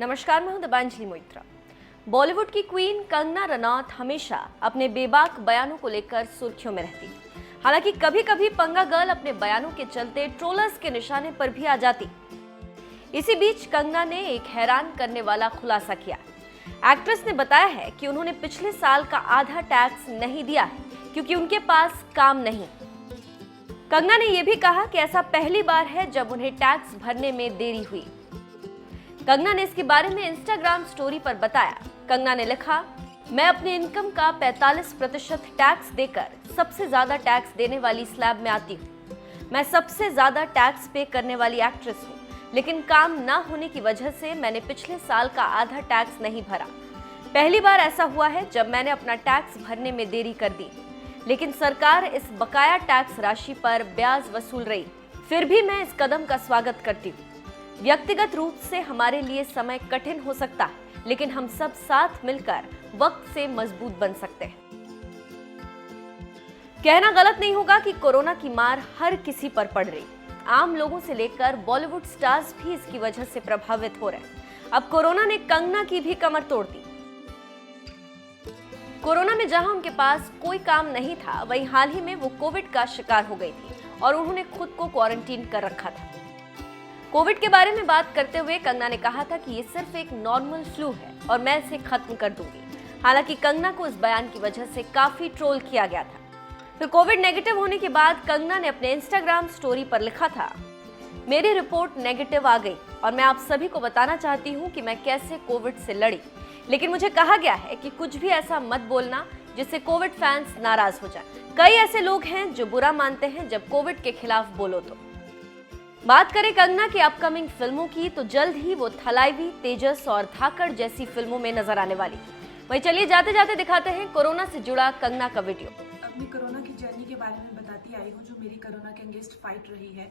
नमस्कार, मैं हूं दिबांजलि मोइत्रा। बॉलीवुड की क्वीन कंगना रनौत हमेशा अपने बेबाक बयानों को लेकर सुर्खियों में रहती। हालांकि कभी कभी पंगा गर्ल अपने बयानों के चलते ट्रोलर्स के निशाने पर भी आ जाती। इसी बीच कंगना ने एक हैरान करने वाला खुलासा किया। एक्ट्रेस ने बताया है कि उन्होंने पिछले साल का आधा टैक्स नहीं दिया है क्योंकि उनके पास काम नहीं। कंगना ने यह भी कहा कि ऐसा पहली बार है जब उन्हें टैक्स भरने में देरी हुई। कंगना ने इसके बारे में इंस्टाग्राम स्टोरी पर बताया। कंगना ने लिखा, मैं अपने इनकम का 45% टैक्स देकर सबसे ज्यादा टैक्स देने वाली स्लैब में आती हूँ। मैं सबसे ज्यादा टैक्स पे करने वाली एक्ट्रेस हूँ, लेकिन काम ना होने की वजह से मैंने पिछले साल का आधा टैक्स नहीं भरा। पहली बार ऐसा हुआ है जब मैंने अपना टैक्स भरने में देरी कर दी, लेकिन सरकार इस बकाया टैक्स राशि पर ब्याज वसूल रही। फिर भी मैं इस कदम का स्वागत करती हूँ। व्यक्तिगत रूप से हमारे लिए समय कठिन हो सकता है, लेकिन हम सब साथ मिलकर वक्त से मजबूत बन सकते हैं। कहना गलत नहीं होगा कि कोरोना की मार हर किसी पर पड़ रही। आम लोगों से लेकर बॉलीवुड स्टार्स भी इसकी वजह से प्रभावित हो रहे हैं। अब कोरोना ने कंगना की भी कमर तोड़ दी। कोरोना में जहां उनके पास कोई काम नहीं था, वहीं हाल ही में वो कोविड का शिकार हो गई थी और उन्होंने खुद को क्वारंटीन कर रखा था। कोविड के बारे में बात करते हुए कंगना ने कहा था कि ये सिर्फ एक नॉर्मल फ्लू है और मैं इसे खत्म कर दूंगी। हालांकि कंगना को इस बयान की वजह से काफी ट्रोल किया गया था। फिर कोविड नेगेटिव होने के बाद कंगना ने अपने इंस्टाग्राम स्टोरी पर लिखा था, मेरी रिपोर्ट नेगेटिव आ गई और मैं आप सभी को बताना चाहती हूँ कि मैं कैसे कोविड से लड़ी, लेकिन मुझे कहा गया है कि कुछ भी ऐसा मत बोलना जिससे कोविड फैंस नाराज हो जाए। कई ऐसे लोग हैं जो बुरा मानते हैं जब कोविड के खिलाफ बोलो तो। बात करें कंगना की अपकमिंग फिल्मों की, तो जल्द ही वो थलाइवी, तेजस और धाकड़ जैसी फिल्मों में नजर आने वाली। वहीं चलिए जाते जाते दिखाते हैं कोरोना से जुड़ा कंगना का वीडियो। अपनी कोरोना की जर्नी के बारे में बताती आई हूँ, जो मेरी कोरोना के अगेंस्ट फाइट रही है।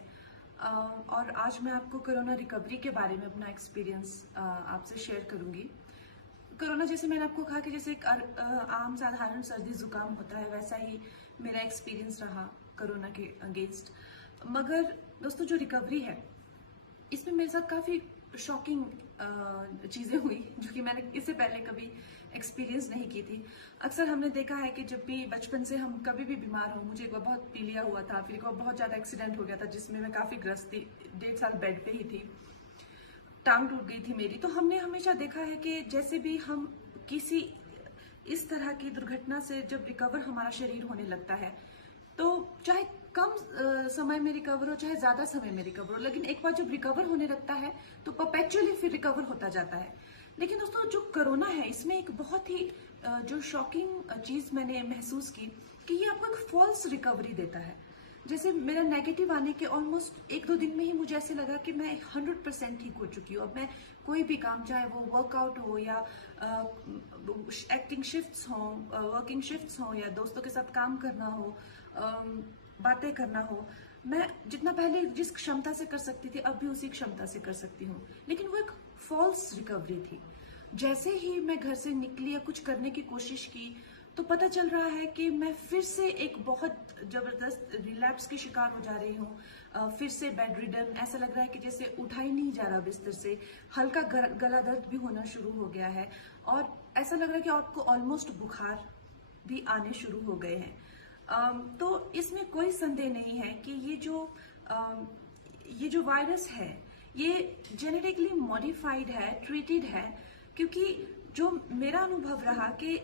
और आज मैं आपको कोरोना रिकवरी के बारे में अपना एक्सपीरियंस आपसे शेयर करूंगी। कोरोना, जैसे मैंने आपको कहा कि जैसे एक आम साधारण सर्दी जुकाम होता है, वैसा ही मेरा एक्सपीरियंस रहा कोरोना के अगेंस्ट। मगर दोस्तों, जो रिकवरी है, इसमें मेरे साथ काफ़ी शॉकिंग चीज़ें हुई जो कि मैंने इससे पहले कभी एक्सपीरियंस नहीं की थी। अक्सर हमने देखा है कि जब भी बचपन से हम कभी भी बीमार हो, मुझे एक बार बहुत पीलिया हुआ था, फिर एक बार बहुत ज़्यादा एक्सीडेंट हो गया था जिसमें मैं काफ़ी ग्रस्त थी, 1.5 साल बेड पे ही थी, टांग टूट गई थी मेरी। तो हमने हमेशा देखा है कि जैसे भी हम किसी इस तरह की दुर्घटना से जब रिकवर हमारा शरीर होने लगता है, तो चाहे कम समय में रिकवर हो चाहे ज्यादा समय में रिकवर हो, लेकिन एक बार जब रिकवर होने लगता है तो परपेचुअली फिर रिकवर होता जाता है। लेकिन दोस्तों, जो कोरोना है, इसमें एक बहुत ही जो शॉकिंग चीज मैंने महसूस की कि ये आपको एक फॉल्स रिकवरी देता है। जैसे मेरा नेगेटिव आने के ऑलमोस्ट 1-2 दिन में ही मुझे ऐसे लगा कि मैं 100% ठीक हो चुकी हूँ। अब मैं कोई भी काम, चाहे वो वर्कआउट हो या एक्टिंग शिफ्ट्स हो, वर्किंग शिफ्ट्स हो, या दोस्तों के साथ काम करना हो, बातें करना हो, मैं जितना पहले जिस क्षमता से कर सकती थी, अब भी उसी क्षमता से कर सकती हूँ। लेकिन वो एक फॉल्स रिकवरी थी। जैसे ही मैं घर से निकली या कुछ करने की कोशिश की, तो पता चल रहा है कि मैं फिर से एक बहुत जबरदस्त रिलैप्स की शिकार हो जा रही हूँ। फिर से बेड रिडन, ऐसा लग रहा है कि जैसे उठा ही नहीं जा रहा बिस्तर से। हल्का गला दर्द भी होना शुरू हो गया है और ऐसा लग रहा है कि आपको ऑलमोस्ट बुखार भी आने शुरू हो गए हैं। तो इसमें कोई संदेह नहीं है कि ये जो वायरस है, ये जेनेटिकली मॉडिफाइड है, ट्रीटेड है। क्योंकि जो मेरा अनुभव रहा कि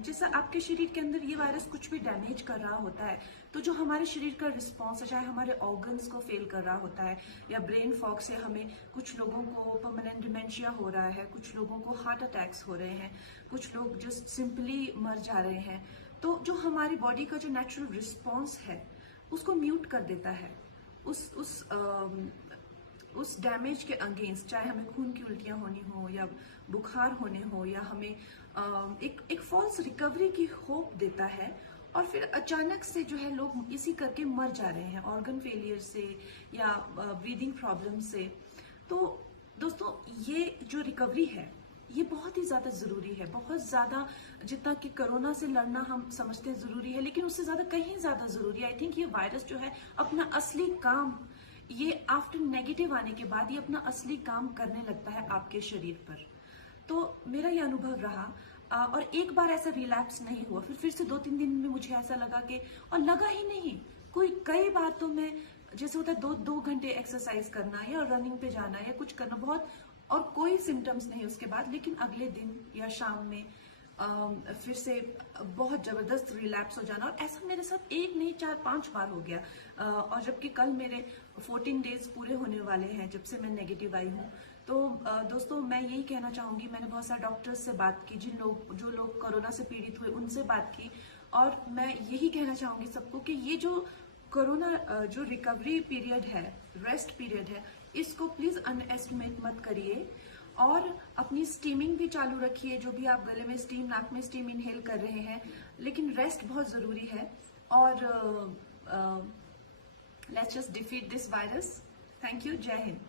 जैसा आपके शरीर के अंदर ये वायरस कुछ भी डैमेज कर रहा होता है, तो जो हमारे शरीर का रिस्पॉन्स है, चाहे हमारे ऑर्गन्स को फेल कर रहा होता है या ब्रेन फॉग से हमें, कुछ लोगों को परमानेंट डिमेंशिया हो रहा है, कुछ लोगों को हार्ट अटैक्स हो रहे हैं, कुछ लोग जस्ट सिंपली मर जा रहे हैं। तो जो हमारी बॉडी का जो नेचुरल रिस्पॉन्स है, उसको म्यूट कर देता है उस डैमेज के अगेंस्ट। चाहे हमें खून की उल्टियां होनी हो या बुखार होने हो, या हमें एक फॉल्स रिकवरी की होप देता है, और फिर अचानक से जो है लोग इसी करके मर जा रहे हैं, ऑर्गन फेलियर से या ब्रीदिंग प्रॉब्लम से। तो दोस्तों, ये जो रिकवरी है, ये बहुत ही ज्यादा जरूरी है, बहुत ज्यादा। जितना कि कोरोना से लड़ना हम समझते हैं जरूरी है, लेकिन उससे ज्यादा कहीं ज्यादा जरूरी है। आई थिंक ये वायरस जो है अपना असली काम ये आफ्टर नेगेटिव आने के बाद ये अपना असली काम करने लगता है आपके शरीर पर। तो मेरा ये अनुभव रहा और एक बार ऐसा रिलैप्स नहीं हुआ, फिर से 2-3 दिन में मुझे ऐसा लगा कि, और लगा ही नहीं, कई बार तो मैं, जैसे होता है 2 घंटे एक्सरसाइज करना या रनिंग पे जाना या कुछ करना बहुत, और कोई सिम्टम्स नहीं उसके बाद, लेकिन अगले दिन या शाम में फिर से बहुत जबरदस्त रिलैप्स हो जाना। और ऐसा मेरे साथ 1 नहीं 4-5 बार हो गया। और जबकि कल मेरे 14 डेज पूरे होने वाले हैं जब से मैं नेगेटिव आई हूँ। तो दोस्तों मैं यही कहना चाहूंगी, मैंने बहुत सारे डॉक्टर्स से बात की, जो लोग कोरोना से पीड़ित हुए उनसे बात की, और मैं यही कहना चाहूंगी सबको कि ये जो कोरोना जो रिकवरी पीरियड है, रेस्ट पीरियड है, इसको प्लीज अंडर मत करिए। और अपनी स्टीमिंग भी चालू रखिए, जो भी आप गले में स्टीम, नाक में स्टीम इनहेल कर रहे हैं, लेकिन रेस्ट बहुत जरूरी है। और let's just defeat this virus. Thank you. जय हिंद।